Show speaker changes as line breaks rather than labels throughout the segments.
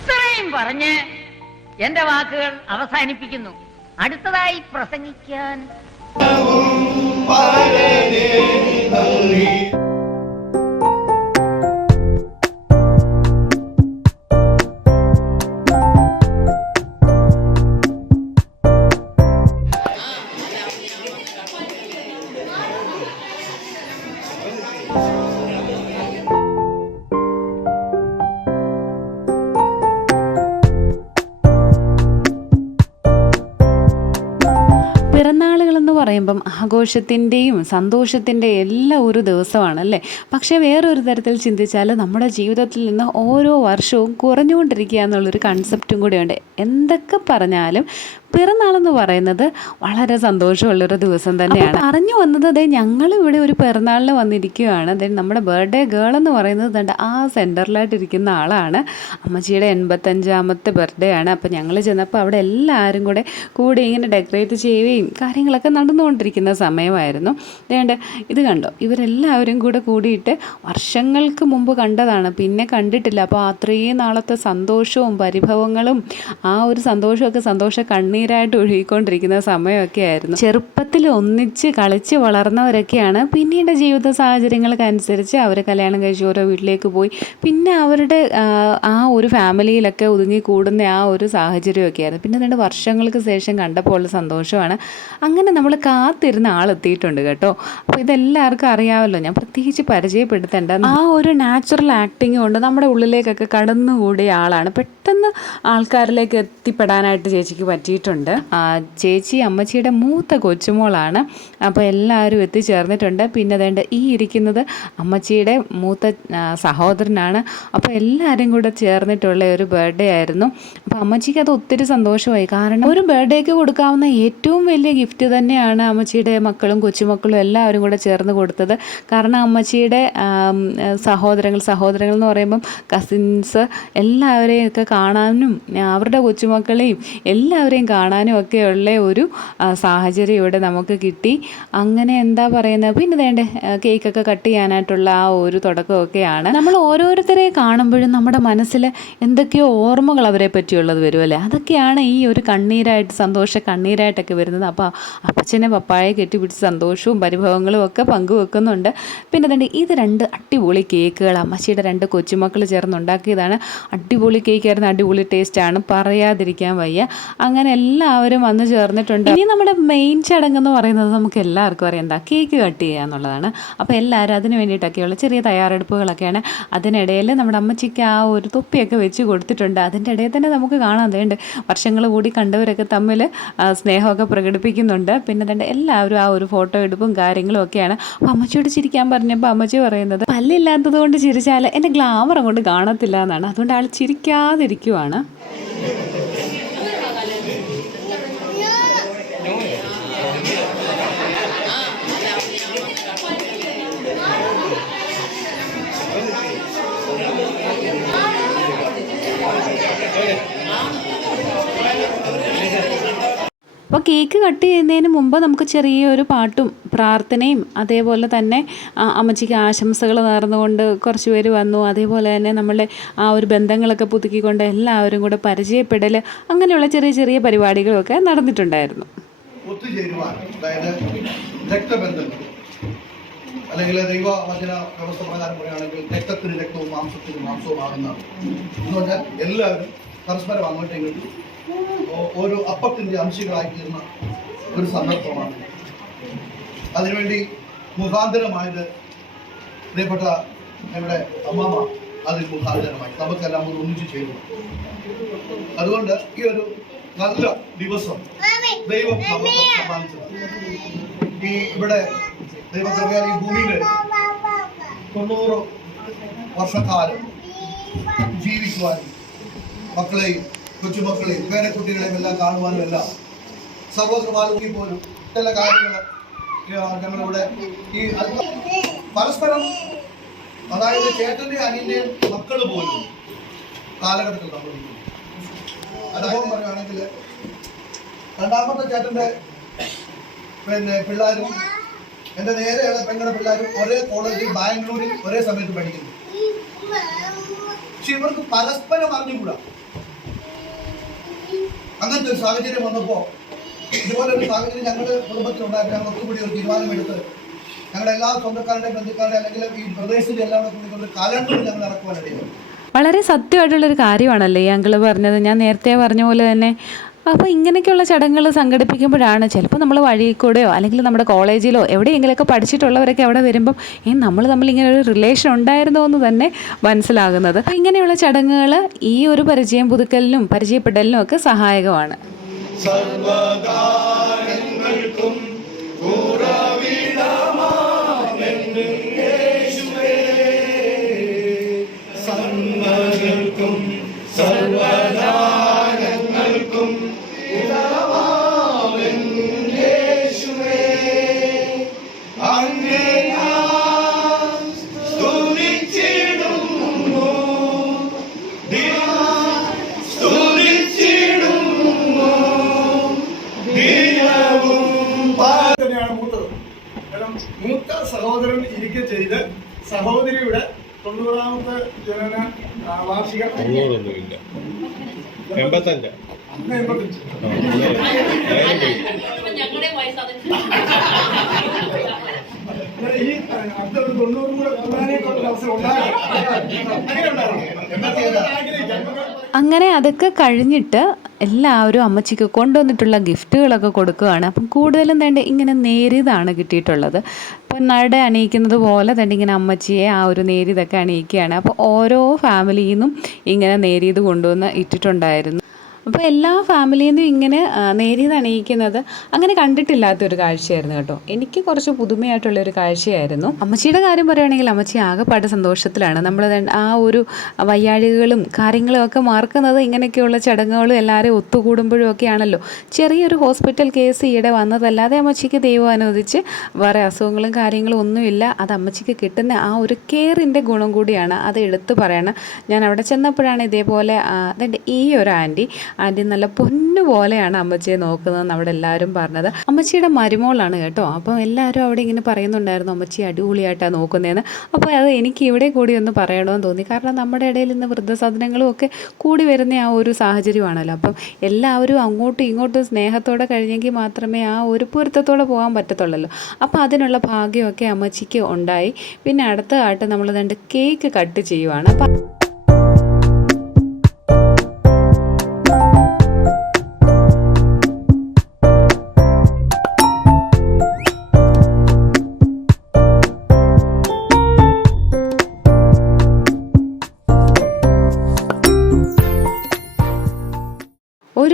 ഇത്രയും പറഞ്ഞ് എന്റെ വാക്കുകൾ അവസാനിപ്പിക്കുന്നു. അടുത്തതായി പ്രസംഗിക്കാൻ.
Thank എന്ന് പറയുമ്പം ആഘോഷത്തിന്റെയും സന്തോഷത്തിന്റെയും എല്ലാം ഒരു ദിവസമാണ് അല്ലേ? പക്ഷേ വേറൊരു തരത്തിൽ ചിന്തിച്ചാൽ നമ്മുടെ ജീവിതത്തിൽ നിന്ന് ഓരോ വർഷവും കുറഞ്ഞുകൊണ്ടിരിക്കുക എന്നുള്ളൊരു കൺസെപ്റ്റും കൂടിയുണ്ട്. എന്തൊക്കെ പറഞ്ഞാലും പിറന്നാളെന്ന് പറയുന്നത് വളരെ സന്തോഷമുള്ളൊരു ദിവസം തന്നെയാണ്. അറിഞ്ഞു വന്നത് അതെ ഞങ്ങൾ ഇവിടെ ഒരു പിറന്നാളിന് വന്നിരിക്കുകയാണ്. അതെ നമ്മുടെ ബർത്ത്ഡേ ഗേൾ എന്ന് പറയുന്നത് തന്നെ ആ സെന്ററിലായിട്ടിരിക്കുന്ന ആളാണ്. അമ്മച്ചിയുടെ എൺപത്തഞ്ചാമത്തെ ബർത്ത്ഡേ ആണ്. അപ്പോൾ ഞങ്ങൾ ചെന്നപ്പോൾ അവിടെ എല്ലാവരും കൂടെ കൂടി ഇങ്ങനെ ഡെക്കറേറ്റ് ചെയ്യുകയും കാര്യങ്ങളൊക്കെ നടന്നുകൊണ്ടിരിക്കുന്ന സമയമായിരുന്നു. വേണ്ട ഇത് കണ്ടോ? ഇവരെല്ലാവരും കൂടെ കൂടിയിട്ട് വർഷങ്ങൾക്ക് മുമ്പ് കണ്ടതാണ്. പിന്നെ കണ്ടിട്ടില്ല. അപ്പോൾ അത്രയും നാളത്തെ സന്തോഷവും പരിഭവങ്ങളും ആ ഒരു സന്തോഷമൊക്കെ സന്തോഷ കണ്ണീരായിട്ട് ഒഴുകിക്കൊണ്ടിരിക്കുന്ന സമയമൊക്കെ ആയിരുന്നു. ചെറുപ്പത്തിൽ ഒന്നിച്ച് കളിച്ച് വളർന്നവരൊക്കെയാണ്. പിന്നീട് ജീവിത സാഹചര്യങ്ങൾക്കനുസരിച്ച് അവർ കല്യാണം കഴിച്ച് ഓരോ വീട്ടിലേക്ക് പോയി. പിന്നെ അവരുടെ ആ, ഒരു ഫാമിലിയിലൊക്കെ ഒതുങ്ങി കൂടുന്ന ആ ഒരു സാഹചര്യമൊക്കെ ആയിരുന്നു. പിന്നെ രണ്ട് വർഷങ്ങൾക്ക് ശേഷം കണ്ടപ്പോൾ ഉള്ള സന്തോഷമാണ്. അങ്ങനെ നമ്മൾ കാത്തിരുന്ന ആളെത്തിയിട്ടുണ്ട് കേട്ടോ. അപ്പോൾ ഇതെല്ലാവർക്കും അറിയാമല്ലോ. ഞാൻ പ്രത്യേകിച്ച് പരിചയപ്പെടുത്തേണ്ട. ആ ഒരു നാച്ചുറൽ ആക്ടിങ് കൊണ്ട് നമ്മുടെ ഉള്ളിലേക്കൊക്കെ കടന്നുകൂടിയ ആളാണ്. പെട്ടെന്ന് ആൾക്കാരിലേക്ക് എത്തിപ്പെടാനായിട്ട് ചേച്ചിക്ക് പറ്റിയിട്ടുണ്ട്. ആ, ചേച്ചി അമ്മച്ചിയുടെ മൂത്ത കൊച്ചുമോളാണ്. അപ്പോൾ എല്ലാവരും എത്തിച്ചേർന്നിട്ടുണ്ട്. പിന്നെ അതേണ്ട ഈ ഇരിക്കുന്നത് അമ്മച്ചിയുടെ മൂത്ത സഹോദരനാണ്. അപ്പോൾ എല്ലാവരും കൂടെ ചേർന്നിട്ടുള്ള ഒരു ബർത്ത്ഡേ ആയിരുന്നു. അപ്പോൾ അമ്മച്ചിക്ക് അത് ഒത്തിരി സന്തോഷമായി. കാരണം ഒരു ബർത്ത്ഡേക്ക് കൊടുക്കാവുന്ന ഏറ്റവും വലിയ ഗിഫ്റ്റ് തന്നെയാണ് അമ്മച്ചിയുടെ മക്കളും കൊച്ചുമക്കളും എല്ലാവരും കൂടെ ചേർന്ന് കൊടുത്തത്. കാരണം അമ്മച്ചിയുടെ സഹോദരങ്ങൾ സഹോദരങ്ങൾ എന്ന് പറയുമ്പം കസിൻസ് എല്ലാവരെയും ഒക്കെ കാണാനും അവരുടെ കൊച്ചുമക്കളെയും എല്ലാവരെയും കാണാനും ഒക്കെ ഉള്ള ഒരു സാഹചര്യം ഇവിടെ നമുക്ക് കിട്ടി. അങ്ങനെ എന്താ പറയുന്നത്? പിന്നെ വേണ്ടേ കേക്കൊക്കെ കട്ട് ചെയ്യാനായിട്ടുള്ള ആ ഒരു തുടക്കമൊക്കെയാണ്. നമ്മൾ ഓരോരുത്തരെ കാണുമ്പോഴും നമ്മുടെ മനസ്സിൽ എന്തൊക്കെയോ ഓർമ്മകൾ അവരെ പറ്റിയുള്ളത് വരുമല്ലേ അതൊക്കെയാണ് ഈ ഒരു കണ്ണീരായിട്ട് സന്തോഷ കണ്ണീരായിട്ടൊക്കെ വരുന്നത്. അപ്പോൾ അപ്പച്ചനെ പപ്പായെ കെട്ടിപ്പിടിച്ച് സന്തോഷവും പരിഭവങ്ങളും ഒക്കെ പങ്കുവെക്കുന്നുണ്ട്. പിന്നെ തന്നെ ഇത് രണ്ട് അടിപൊളി കേക്കുകൾ അമ്മച്ചിയുടെ രണ്ട് കൊച്ചുമക്കൾ ചേർന്ന് ഉണ്ടാക്കിയതാണ് അടിപൊളി കേക്കായിരുന്നു അടിപൊളി ടേസ്റ്റാണ് പറയാതിരിക്കാൻ വയ്യ. അങ്ങനെ എല്ലാവരും വന്നു ചേർന്നിട്ടുണ്ട്. ഇനി നമ്മുടെ മെയിൻ ചടങ്ങ് എന്ന് പറയുന്നത് നമുക്ക് എല്ലാവർക്കും അറിയാം. എന്താ കേക്ക് കട്ട് ചെയ്യുക എന്നുള്ളതാണ്. അപ്പോൾ എല്ലാവരും അതിന് വേണ്ടിയിട്ടൊക്കെയുള്ള ചെറിയ തയ്യാറെടുപ്പുകളൊക്കെയാണ്. അതിനിടയിൽ നമ്മുടെ അമ്മച്ചിക്ക് ആ ഒരു തൊപ്പിയൊക്കെ വെച്ച് കൊടുത്തിട്ടുണ്ട്. അതിന്റെ ഇടയിൽ തന്നെ നമുക്ക് കാണാൻ തേണ്ട് വർഷങ്ങൾ കൂടി കണ്ടവരൊക്കെ തമ്മിൽ സ്നേഹമൊക്കെ പ്രകടിപ്പിക്കുന്നുണ്ട്. പിന്നെ തന്നെ എല്ലാവരും ആ ഒരു ഫോട്ടോ എടുപ്പും കാര്യങ്ങളും ഒക്കെയാണ്. അപ്പോൾ അമ്മച്ചിയോട് ചിരിക്കാൻ പറഞ്ഞപ്പോൾ അമ്മച്ചി പറയുന്നത് പല്ലില്ലാത്തത് കൊണ്ട് ചിരിച്ചാൽ എന്റെ ഗ്ലാമർ കൊണ്ട് കാണത്തില്ല എന്നാണ്. അതുകൊണ്ട് ആൾ ചിരിക്കാതിരിക്കുവാണ്. അപ്പോൾ കേക്ക് കട്ട് ചെയ്യുന്നതിന് മുമ്പ് നമുക്ക് ചെറിയൊരു പാട്ടും പ്രാർത്ഥനയും അതേപോലെ തന്നെ അമ്മച്ചിക്ക് ആശംസകൾ നേർന്നുകൊണ്ട് കുറച്ച് പേര് വന്നു. അതേപോലെ തന്നെ നമ്മളുടെ ആ ഒരു ബന്ധങ്ങളൊക്കെ പുതുക്കിക്കൊണ്ട് എല്ലാവരും കൂടെ പരിചയപ്പെടൽ അങ്ങനെയുള്ള ചെറിയ ചെറിയ പരിപാടികളൊക്കെ നടന്നിട്ടുണ്ടായിരുന്നു.
ഒത്തുചേരുവാൻ അതായത് രക്തബന്ധങ്ങൾ അല്ലെങ്കിൽ വ്യവസ്ഥ പ്രകാരം പറയുകയാണെങ്കിൽ രക്തത്തിന് രക്തവും മാംസത്തിന് മാംസവും ആകുന്നതാണ് എന്ന് പറഞ്ഞാൽ എല്ലാവരും പരസ്പരം അങ്ങോട്ടും ഇങ്ങോട്ടും ഓരോ അപ്പത്തിന്റെ അംശങ്ങളായി തീർന്ന ഒരു സന്ദർഭമാണ്. അതിനുവേണ്ടി മുഖാന്തരമായത് പ്രിയപ്പെട്ട ഞങ്ങളുടെ അമ്മാമ അതിൽ മുഖാന്തരമായി. നമുക്കെല്ലാം ഒന്ന് ഒന്നിച്ചു ചെയ്തു. അതുകൊണ്ട് ഈ ഒരു നല്ല ദിവസം ദൈവം നമുക്ക് സമ്മാനിച്ചത്. ഈ ഇവിടെ ദൈവകൃപയാൽ ഈ ഭൂമിയിൽ തൊണ്ണൂറ് വർഷക്കാലം ജീവിക്കുവാനും മക്കളെയും കൊച്ചുമക്കളെയും പേരക്കുട്ടികളെയും എല്ലാം കാണുവാനും എല്ലാം സഹോദരമാലി പോലും. ചില കാര്യങ്ങൾ ഞങ്ങളിവിടെ ഈ പരസ്പരം അതായത് ചേട്ടന്റെ അനിയന്റെയും മക്കൾ പോലും കാലഘട്ടത്തിൽ ഇരിക്കുന്നു. അനുഭവം പറയുകയാണെങ്കിൽ രണ്ടാമത്തെ ചേട്ടന്റെ പിന്നെ പിള്ളേരും എന്റെ നേരെയുള്ള പെങ്ങളുടെ പിള്ളേരും ഒരേ കോളേജിൽ ബാംഗ്ലൂരിൽ ഒരേ സമയത്ത് പഠിക്കുന്നു. പക്ഷെ ഇവർക്ക് പരസ്പരം അറിഞ്ഞുകൂടാ. അങ്ങനത്തെ ഒരു സാഹചര്യം വന്നപ്പോൾ ഇതുപോലെ ഒരു സാഹചര്യം ഞങ്ങളുടെ കുടുംബത്തിലുണ്ടായിരുന്നു ഞങ്ങൾ ഒത്തുകൂടി ഒരു തീരുമാനമെടുത്ത് ഞങ്ങളുടെ എല്ലാ സ്വന്തക്കാരുടെയും ബന്ധുക്കാരുടെ അല്ലെങ്കിൽ ഈ പ്രദേശത്തിൽ എല്ലാം കൂടി കലണ്ടർ ഞങ്ങൾ ഇറക്കുവാനിടയായി
വളരെ സത്യമായിട്ടുള്ളൊരു കാര്യമാണല്ലേ ഈ അങ്കിൾ പറഞ്ഞത്? ഞാൻ നേരത്തെ പറഞ്ഞ പോലെ തന്നെ അപ്പോൾ ഇങ്ങനെയൊക്കെയുള്ള ചടങ്ങുകൾ സംഘടിപ്പിക്കുമ്പോഴാണ് ചിലപ്പോൾ നമ്മൾ വഴിയിൽ കൂടെയോ അല്ലെങ്കിൽ നമ്മുടെ കോളേജിലോ എവിടെയെങ്കിലുമൊക്കെ പഠിച്ചിട്ടുള്ളവരൊക്കെ അവിടെ വരുമ്പം ഏ നമ്മൾ തമ്മിൽ ഇങ്ങനെ ഒരു റിലേഷൻ ഉണ്ടായിരുന്നോ? എന്ന് തന്നെ മനസ്സിലാകുന്നത്. അപ്പോൾ ഇങ്ങനെയുള്ള ചടങ്ങുകൾ ഈ ഒരു പരിചയം പുതുക്കലിനും പരിചയപ്പെടലിനും ഒക്കെ സഹായകമാണ്.
തന്നെയാണ് സഹോദരിയുടെ തൊണ്ണൂറാമത്തെ ജനന വാർഷിക
തൊണ്ണൂറൊന്നുമില്ല. എൺപത്തഞ്ച്.
അന്ന് എൺപത്തഞ്ച്. ഈ ആ, അടുത്തൊരു തൊണ്ണൂറും കൂടെ അവസരം ഉണ്ടാകും അങ്ങനെ ഉണ്ടാകണം. എന്നൊക്കെ ആഗ്രഹിക്കാം.
അങ്ങനെ അതൊക്കെ കഴിഞ്ഞിട്ട് എല്ലാവരും അമ്മച്ചിക്ക് കൊണ്ടുവന്നിട്ടുള്ള ഗിഫ്റ്റുകളൊക്കെ കൊടുക്കുകയാണ്. അപ്പം കൂടുതലും തന്നെ ഇങ്ങനെ നേരിയതാണ് കിട്ടിയിട്ടുള്ളത്. അപ്പം നട അണിയിക്കുന്നത് പോലെ തന്നെ ഇങ്ങനെ അമ്മച്ചിയെ ആ ഒരു നേരിയതൊക്കെ അണിയിക്കുകയാണ്. അപ്പോൾ ഓരോ ഫാമിലിയിൽ നിന്നും ഇങ്ങനെ നേരിയത് കൊണ്ടുവന്ന് ഇട്ടിട്ടുണ്ടായിരുന്നു. അപ്പോൾ എല്ലാ ഫാമിലിയിൽ ഇങ്ങനെ ആ, നേരിയത് അണിയിക്കുന്നത് അങ്ങനെ കണ്ടിട്ടില്ലാത്തൊരു കാഴ്ചയായിരുന്നു കേട്ടോ. എനിക്ക് കുറച്ച് പുതുമയായിട്ടുള്ളൊരു കാഴ്ചയായിരുന്നു. അമ്മച്ചിയുടെ കാര്യം പറയുകയാണെങ്കിൽ അമ്മച്ചി ആകെപ്പാട് സന്തോഷത്തിലാണ്. നമ്മൾ ആ ഒരു വയ്യാഴികളും കാര്യങ്ങളും ഒക്കെ മാർക്കുന്നത് ഇങ്ങനെയൊക്കെയുള്ള ചടങ്ങുകളും എല്ലാവരും ഒത്തുകൂടുമ്പോഴും ഒക്കെയാണല്ലോ. ചെറിയൊരു ഹോസ്പിറ്റൽ കേസ് ഈയിടെ വന്നതല്ലാതെ അമ്മച്ചിക്ക് ദൈവം അനുവദിച്ച് വേറെ അസുഖങ്ങളും കാര്യങ്ങളും ഒന്നുമില്ല. അത് അമ്മച്ചിക്ക് കിട്ടുന്ന ആ ഒരു കെയറിന്റെ ഗുണം കൂടിയാണ്. അത് എടുത്തു പറയണം. ഞാൻ അവിടെ ചെന്നപ്പോഴാണ് ഇതേപോലെ അതെന്റെ ഈ ഒരു ആന്റി ആന്റി നല്ല പൊന്നു പോലെയാണ് അമ്മച്ചിയെ നോക്കുന്നതെന്ന് അവിടെ എല്ലാവരും പറഞ്ഞത്. അമ്മച്ചിയുടെ മരുമോളാണ് കേട്ടോ. അപ്പം എല്ലാവരും അവിടെ ഇങ്ങനെ പറയുന്നുണ്ടായിരുന്നു അമ്മച്ചി അടിപൊളിയായിട്ടാണ് നോക്കുന്നതെന്ന് അപ്പോൾ അത് എനിക്ക് ഇവിടെ കൂടി ഒന്ന് പറയണമെന്ന് തോന്നി. കാരണം നമ്മുടെ ഇടയിൽ ഇന്ന് വൃദ്ധസദനങ്ങളും ഒക്കെ കൂടി വരുന്ന ആ ഒരു സാഹചര്യമാണല്ലോ. അപ്പം എല്ലാവരും അങ്ങോട്ടും ഇങ്ങോട്ടും സ്നേഹത്തോടെ കഴിഞ്ഞെങ്കിൽ മാത്രമേ ആ ഒരു പൊരുത്തത്തോടെ പോകാൻ പറ്റത്തുള്ളല്ലോ. അപ്പോൾ അതിനുള്ള ഭാഗ്യമൊക്കെ അമ്മച്ചിക്ക് ഉണ്ടായി. പിന്നെ അടുത്ത കാട്ട് നമ്മൾ രണ്ട് കേക്ക് കട്ട് ചെയ്യുവാണ്. അപ്പം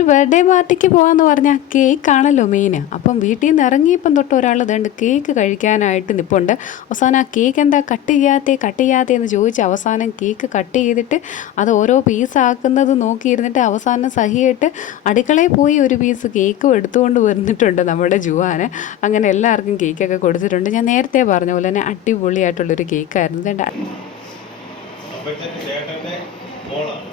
ഒരു ബർത്ത്ഡേ പാർട്ടിക്ക് പോകാമെന്ന് പറഞ്ഞാൽ കേക്കാണല്ലോ മെയിൻ അപ്പം വീട്ടിൽ നിന്ന് ഇറങ്ങിയപ്പം തൊട്ട് ഒരാൾ ഇതുണ്ട് കേക്ക് കഴിക്കാനായിട്ട് നിൽപ്പുണ്ട് അവസാനം ആ കേക്ക് എന്താ കട്ട് ചെയ്യാത്തേ കട്ട് ചെയ്യാത്തേ എന്ന് ചോദിച്ച് അവസാനം കേക്ക് കട്ട് ചെയ്തിട്ട് അത് ഓരോ പീസ് ആക്കുന്നത് നോക്കിയിരുന്നിട്ട് അവസാനം സഹിയായിട്ട് അടുക്കളയിൽ പോയി ഒരു പീസ് കേക്കും എടുത്തുകൊണ്ട് വന്നിട്ടുണ്ട് നമ്മുടെ ജുവാന്. അങ്ങനെ എല്ലാവർക്കും കേക്കൊക്കെ കൊടുത്തിട്ടുണ്ട്. ഞാൻ നേരത്തെ പറഞ്ഞ പോലെ തന്നെ അടിപൊളിയായിട്ടുള്ളൊരു കേക്കായിരുന്നു
അപ്പോഴത്തേക്ക് ചേട്ടന്റെ മോളാണ്.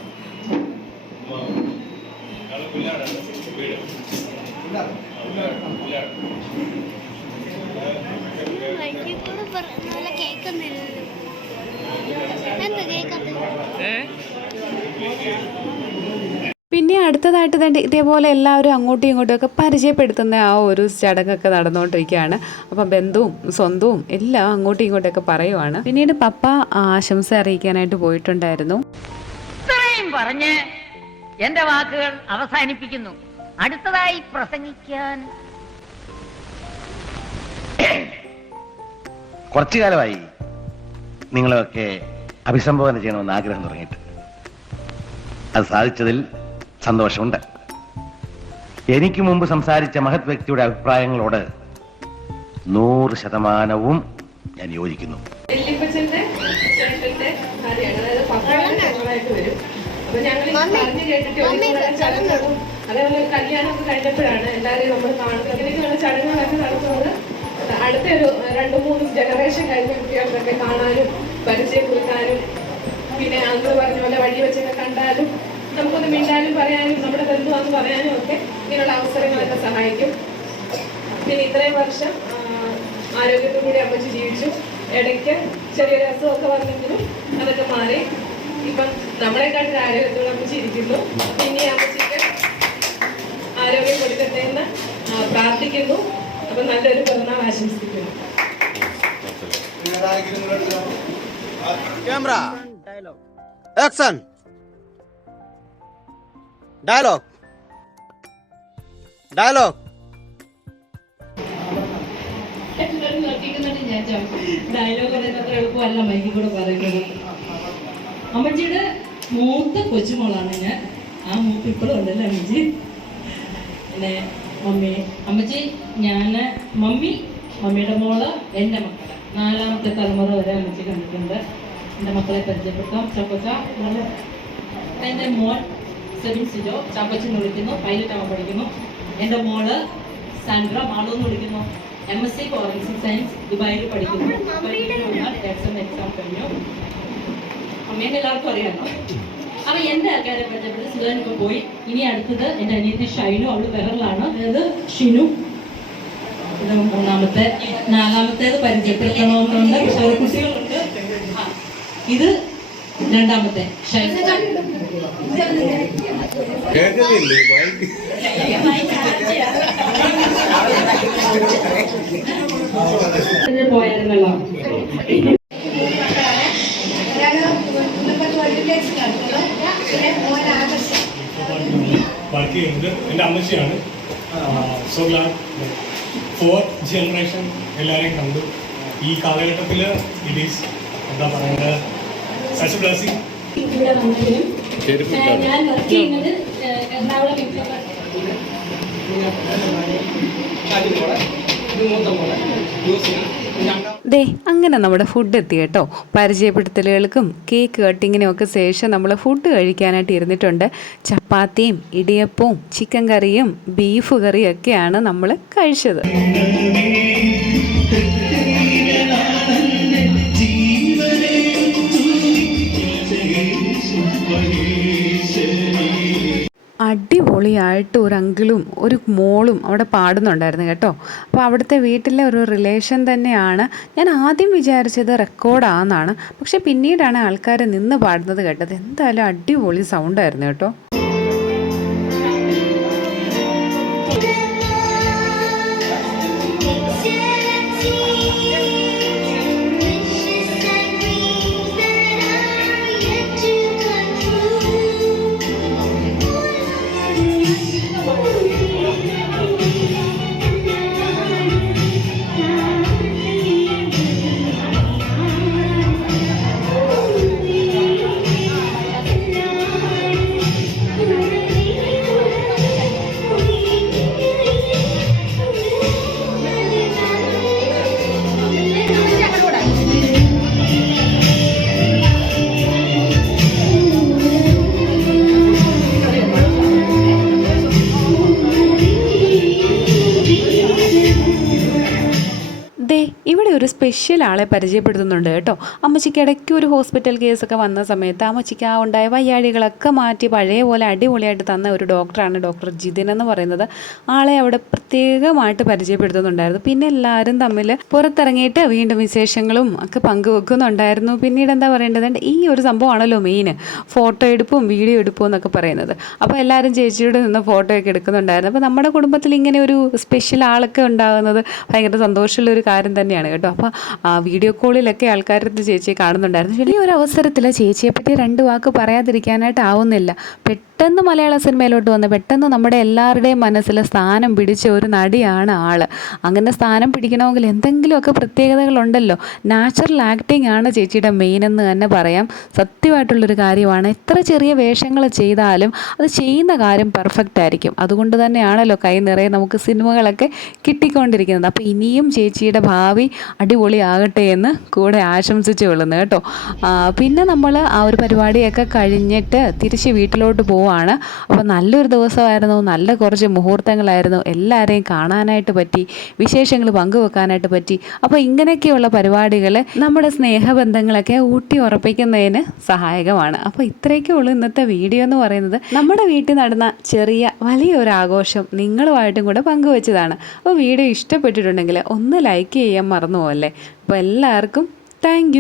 പിന്നെ അടുത്തതായിട്ട് തന്നെ ഇതേപോലെ എല്ലാവരും അങ്ങോട്ടും ഇങ്ങോട്ടും ഒക്കെ പരിചയപ്പെടുത്തുന്ന ആ ഒരു ചടങ്ങൊക്കെ നടന്നുകൊണ്ടിരിക്കുകയാണ്. അപ്പം ബന്ധുവും സ്വന്തവും എല്ലാം അങ്ങോട്ടും ഇങ്ങോട്ടൊക്കെ പറയുവാണ്. പിന്നീട് പപ്പ ആശംസ അറിയിക്കാനായിട്ട് പോയിട്ടുണ്ടായിരുന്നു.
എന്റെ വാക്കുകൾ അവസാനിപ്പിക്കുന്നു. അടുത്തതായി പ്രസംഗിക്കാൻ.
കുറച്ചു കാലമായി നിങ്ങളൊക്കെ അഭിസംബോധന ചെയ്യണമെന്ന് ആഗ്രഹം തുടങ്ങിയിട്ട്. അത് സാധിച്ചതിൽ സന്തോഷമുണ്ട്. എനിക്ക് മുമ്പ് സംസാരിച്ച മഹത് വ്യക്തിയുടെ അഭിപ്രായങ്ങളോട് നൂറ് ശതമാനവും ഞാൻ യോജിക്കുന്നു
വല്യപ്പച്ചന്റെ ചേട്ടന്റെ ഭാര്യയാണ് അതായത് പപ്പയുടെ ഞങ്ങളായിട്ട് വരും അപ്പൊ ഞങ്ങൾ പറഞ്ഞു കേട്ടിട്ട് ഒരു കൂടെ ചടങ്ങുകളും അതേപോലെ കല്യാണമൊക്കെ കഴിഞ്ഞപ്പോഴാണ് എല്ലാവരെയും നമ്മൾ കാണുന്നത്. അങ്ങനെയൊക്കെയുള്ള ചടങ്ങുകളൊക്കെ നടത്തുന്നത്. അടുത്ത ഒരു രണ്ട് മൂന്ന് ജനറേഷൻ കഴിഞ്ഞ കുട്ടികൾക്കൊക്കെ കാണാനും പരിചയപ്പെടുത്താനും പിന്നെ അന്ന് പറഞ്ഞ പോലെ വഴി വെച്ചൊക്കെ കണ്ടാലും നമുക്കൊന്ന് മിണ്ടാനും പറയാനും നമ്മുടെ ബന്ധുവാന്ന് പറയാനും ഒക്കെ ഇങ്ങനെയുള്ള അവസരങ്ങളൊക്കെ സഹായിക്കും. പിന്നെ ഇത്രയും വർഷം ആരോഗ്യത്തോടുകൂടി അമ്മച്ചി ജീവിച്ചു. ഇടയ്ക്ക് ചെറിയൊരു അസുഖമൊക്കെ വന്നെങ്കിലും അതൊക്കെ മാറി. ഇപ്പം നമ്മളെക്കാൾ കാര്യത്തോളം അമ്മ ചിരിക്കുന്നു. ഇനി അമ്മച്ചിക്ക് ആരോഗ്യം കൊടുക്കട്ടെ എന്ന് പ്രാർത്ഥിക്കുന്നു. അപ്പം നല്ലൊരു പിറന്നാൾ ആശംസിക്കുന്നു.
Camera.
Action. Dialogue. Dialogue. Dialogue പറയുന്നത് എളുപ്പമല്ല മൈക്കിൽ കൂടെ പറയുന്നത്. അമ്മച്ചിയുടെ മൂത്ത കൊച്ചുമോളാണ് ഞാൻ. ആ മൂത്ത് ഇപ്പോഴും ഉണ്ടല്ലോ അമ്മച്ചി? പിന്നെ മമ്മി അമ്മച്ചി ഞാൻ മമ്മി മമ്മിയുടെ മോൾ എന്റെ മക്കൾ നാലാമത്തെ തലമുറ വരെ അമ്മച്ചി കണ്ടിട്ടുണ്ട്. എന്റെ മക്കളെ പരിചയപ്പെടുത്താം. ചപ്പച്ച എന്റെ മോൾ സെബിൻ സിജോ ചാപ്പച്ചി എന്ന് വിളിക്കുന്നു. പൈലറ്റ് ആവാൻ പഠിക്കുന്നു. എന്റെ മോൾ സാൻഡ്ര മാളു എന്ന് വിളിക്കുന്നു. M S C forensic science ദുബായിൽ പഠിക്കുന്നു. എക്സാം കഴിഞ്ഞു. അമ്മേനെ എല്ലാവർക്കും അറിയാമോ അപ്പൊ എന്റെ ആൾക്കാരെ പരിചയപ്പെട്ട് സുധാൻ ഇപ്പൊ പോയി. ഇനി അടുത്തത് എന്റെ അനിയത്തി ഷൈനു അവൾ ബെഹറിലാണ് അതായത് ഷിനു. ഇത് മൂന്നാമത്തെ നാലാമത്തേത് പരിചയപ്പെടുത്തണമെന്നുണ്ട്. പക്ഷെ കുട്ടികളുണ്ട്. ഇത് രണ്ടാമത്തെ ഷൈനു. പോയായിരുന്നല്ലോ.
വർക്ക് ചെയ്യുന്നത് എന്റെ അമ്മച്ചിയാണ് സോ ഗ്ലാഡ് ഫോർത്ത് ജനറേഷൻ എല്ലാവരെയും കണ്ടു ഈ കാലഘട്ടത്തിൽ ഇറ്റ് ഈസ് എന്താ പറയുന്നത് സച്ച് ബ്ലസ്സിങ്
ഇവിടെ വന്നതിനും ഏഹ് ഞാൻ വർക്ക് ചെയ്യുന്നത് എറണാകുളം വിപ്ലവ
ദേ അങ്ങനെ നമ്മുടെ ഫുഡ് എത്തി കേട്ടോ. പരിചയപ്പെടുത്തലുകൾക്കും കേക്ക് കട്ടിങ്ങിനും ഒക്കെ ശേഷം നമ്മൾ ഫുഡ് കഴിക്കാനായിട്ട് ഇരുന്നിട്ടുണ്ട്. ചപ്പാത്തിയും ഇടിയപ്പവും ചിക്കൻ കറിയും ബീഫ് കറിയും ഒക്കെയാണ് നമ്മൾ കഴിച്ചത്. അടിപൊളിയായിട്ട് ഒരു അങ്കിളും ഒരു മോളും അവിടെ പാടുന്നുണ്ടായിരുന്നു കേട്ടോ. അപ്പോൾ അവിടുത്തെ വീട്ടിലെ ഒരു റിലേഷൻ തന്നെയാണ്. ഞാൻ ആദ്യം വിചാരിച്ചത് റെക്കോർഡാണെന്നാണ് പക്ഷെ പിന്നീടാണ് ആൾക്കാർ നിന്ന് പാടുന്നത് കേട്ടത്. എന്തായാലും അടിപൊളി സൗണ്ടായിരുന്നു കേട്ടോ. ദേ സ്പെഷ്യൽ ആളെ പരിചയപ്പെടുത്തുന്നുണ്ട് കേട്ടോ. അമ്മച്ചിക്ക് ഇടയ്ക്ക് ഒരു ഹോസ്പിറ്റൽ കേസൊക്കെ വന്ന സമയത്ത് അമ്മച്ചിക്ക് ആ ഉണ്ടായ വയ്യാഴികളൊക്കെ മാറ്റി പഴയ പോലെ അടിപൊളിയായിട്ട് തന്ന ഒരു ഡോക്ടറാണ് ഡോക്ടർ ജിതിൻ എന്ന് പറയുന്നത്. ആളെ അവിടെ പ്രത്യേകമായിട്ട് പരിചയപ്പെടുത്തുന്നുണ്ടായിരുന്നു. പിന്നെ എല്ലാവരും തമ്മിൽ പുറത്തിറങ്ങിയിട്ട് വീണ്ടും വിശേഷങ്ങളും ഒക്കെ പങ്കുവെക്കുന്നുണ്ടായിരുന്നു. പിന്നീട് എന്താ പറയേണ്ടത്? ഈ ഒരു സംഭവമാണല്ലോ മെയിൻ ഫോട്ടോ എടുപ്പും വീഡിയോ എടുപ്പും എന്നൊക്കെ പറയുന്നത്. അപ്പോൾ എല്ലാവരും ചേച്ചിയുടെ നിന്ന് ഫോട്ടോയൊക്കെ എടുക്കുന്നുണ്ടായിരുന്നു. അപ്പോൾ നമ്മുടെ കുടുംബത്തിൽ ഇങ്ങനെ ഒരു സ്പെഷ്യൽ ആളൊക്കെ ഉണ്ടാകുന്നത് ഭയങ്കര സന്തോഷമുള്ള ഒരു കാര്യം തന്നെയാണ് കേട്ടോ. അപ്പോൾ വീഡിയോ കോളിലൊക്കെ ആൾക്കാരുടെ ചേച്ചിയെ കാണുന്നുണ്ടായിരുന്നു. ഈ ഒരു അവസരത്തിൽ ചേച്ചിയെ പറ്റി രണ്ട് വാക്ക് പറയാതിരിക്കാനായിട്ട് ആവുന്നില്ല. പെട്ടെന്ന് മലയാള സിനിമയിലോട്ട് വന്ന് പെട്ടെന്ന് നമ്മുടെ എല്ലാവരുടെയും മനസ്സിൽ സ്ഥാനം പിടിച്ച ഒരു നടിയാണ് ആൾ. അങ്ങനെ സ്ഥാനം പിടിക്കണമെങ്കിൽ എന്തെങ്കിലുമൊക്കെ പ്രത്യേകതകളുണ്ടല്ലോ. നാച്ചുറൽ ആക്ടിങ് ആണ് ചേച്ചിയുടെ മെയിൻ എന്ന് തന്നെ പറയാം. സത്യമായിട്ടുള്ളൊരു കാര്യമാണ് എത്ര ചെറിയ വേഷങ്ങൾ ചെയ്താലും അത് ചെയ്യുന്ന കാര്യം പെർഫെക്റ്റ് ആയിരിക്കും. അതുകൊണ്ട് തന്നെയാണല്ലോ കൈ നിറയെ നമുക്ക് സിനിമകളൊക്കെ കിട്ടിക്കൊണ്ടിരിക്കുന്നത്. അപ്പോൾ ഇനിയും ചേച്ചിയുടെ ഭാവി അടിപൊളിയാകട്ടെ എന്ന് കൂടെ ആശംസിച്ചു കൊള്ളുന്നു കേട്ടോ പിന്നെ നമ്മൾ ആ ഒരു പരിപാടിയൊക്കെ കഴിഞ്ഞിട്ട് തിരിച്ച് വീട്ടിലോട്ട് പോവാണ് അപ്പോൾ നല്ലൊരു ദിവസമായിരുന്നു. നല്ല കുറച്ച് മുഹൂർത്തങ്ങളായിരുന്നു. എല്ലാവരെയും കാണാനായിട്ട് പറ്റി വിശേഷങ്ങൾ പങ്കുവെക്കാനായിട്ട് പറ്റി. അപ്പോൾ ഇങ്ങനെയൊക്കെയുള്ള പരിപാടികൾ നമ്മുടെ സ്നേഹബന്ധങ്ങളൊക്കെ ഊട്ടി ഉറപ്പിക്കുന്നതിന് സഹായകമാണ്. അപ്പോൾ ഇത്രയൊക്കെ ഉള്ളൂ ഇന്നത്തെ വീഡിയോ എന്ന് പറയുന്നത്. നമ്മുടെ വീട്ടിൽ നടന്ന ചെറിയ വലിയൊരു ആഘോഷം നിങ്ങളുമായിട്ടും കൂടെ പങ്കുവെച്ചതാണ്. അപ്പോൾ വീഡിയോ ഇഷ്ടപ്പെട്ടിട്ടുണ്ടെങ്കിൽ ഒന്ന് ലൈക്ക് ചെയ്യാൻ മറന്നു പോകല്ലേ അപ്പോൾ എല്ലാവർക്കും താങ്ക്